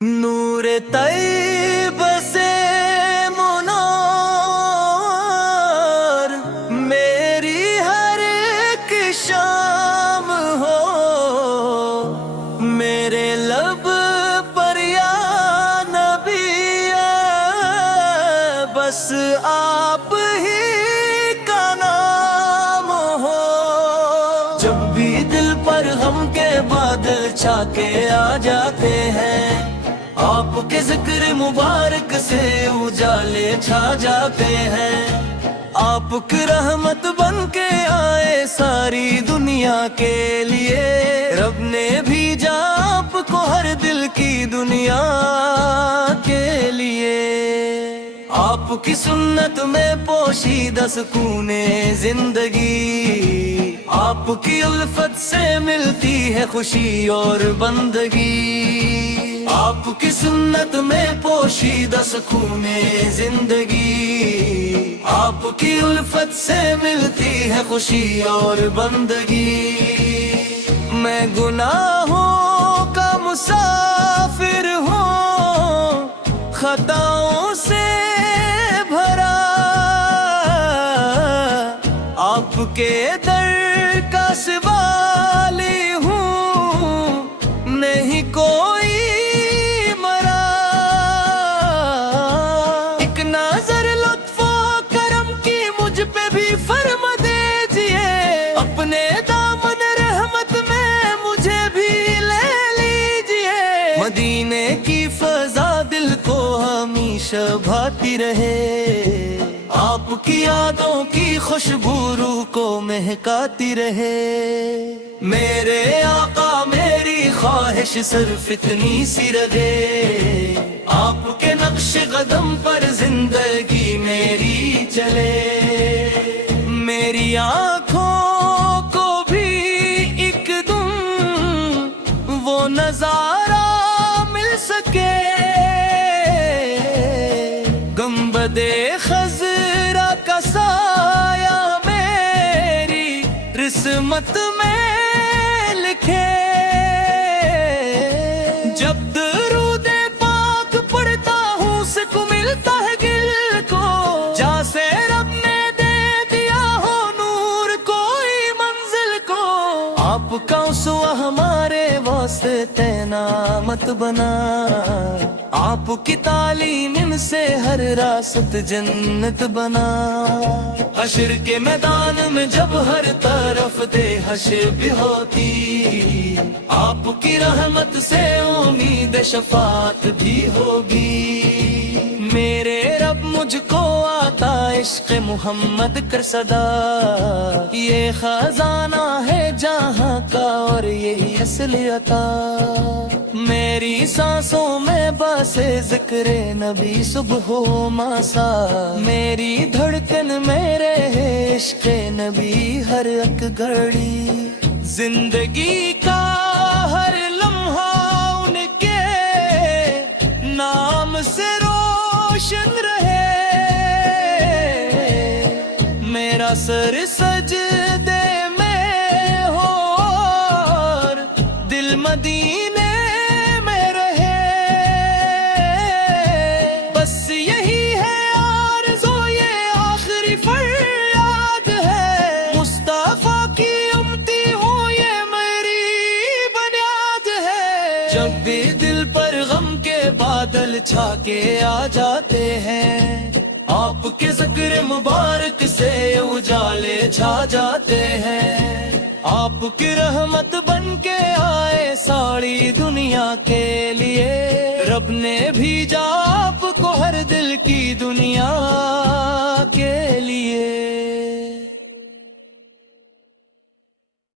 نور طیب سے منور میری ہر ایک شام ہو، میرے لب پر یا نبی بس آپ ہی کا نام ہو۔ جب بھی دل پر غم کے بادل چھا کے آ جاتے ہیں، آپ کے ذکر مبارک سے اجالے چھا جاتے ہیں۔ آپ کی رحمت بن کے آئے ساری دنیا کے لیے، رب نے بھیجا آپ کو ہر دل کی دنیا کے لیے۔ آپ کی سنت میں پوشیدہ سکون زندگی، آپ کی الفت سے ملتی ہے خوشی اور بندگی۔ آپ کی سنت میں پوشیدہ سکون زندگی، آپ کی الفت سے ملتی ہے خوشی اور بندگی۔ میں گناہوں کا مسافر ہوں، خطاؤں سے بھرا، آپ کے در کا سوالی ہوں، نہیں کوئی فرما دیجئے، اپنے دامن رحمت میں مجھے بھی لے لیجئے۔ مدینے کی فضا دل کو ہمیشہ بھاتی رہے، آپ کی یادوں کی خوشبو روح کو مہکاتی رہے۔ میرے آقا میری خواہش صرف اتنی سی رہے، آپ کے نقش قدم پر زندگی میری چلے۔ میری آنکھوں کو بھی ایک دم وہ نظارہ مل سکے، گنبد خضرا کا سایہ میری قسمت میں لکھے۔ جب درود پاک پڑھتا ہوں سکون ملتا ہے دل کو، جیسے رب نے آپ کا اسوہ ہمارے واسطے نعمت بنا، آپ کی تعلیم سے ہر راست جنت بنا۔ حشر کے میدان میں جب ہر طرف دہشت بھی ہوتی، آپ کی رحمت سے امید شفاعت بھی ہوگی۔ میرے رب مجھ کو آتا عشق محمد کر صدا، یہ خزانہ ہے جہاں کا اور یہی اصل عطا۔ میری سانسوں میں باسے ذکر نبی صبح و مسا، میری دھڑکن میں رہے عشق نبی ہر ایک گھڑی۔ زندگی کا ہر لمحہ ان کے نام سے روشن رہے، میرا سر سجدے میں ہو اور دل مدینے میں رہے۔ بس یہی ہے آرزو، یہ آخری فریاد ہے، مصطفیٰ کی امتی ہوں یہ میری بنیاد ہے۔ جب بھی دل پر غم کے بادل چھا کے آ جاتے ہیں، آپ کے ذکر مبارک سے اجالے چھا جاتے ہیں۔ آپ کی رحمت بن کے آئے ساری دنیا کے لیے، رب نے بھیجا آپ کو ہر دل کی دنیا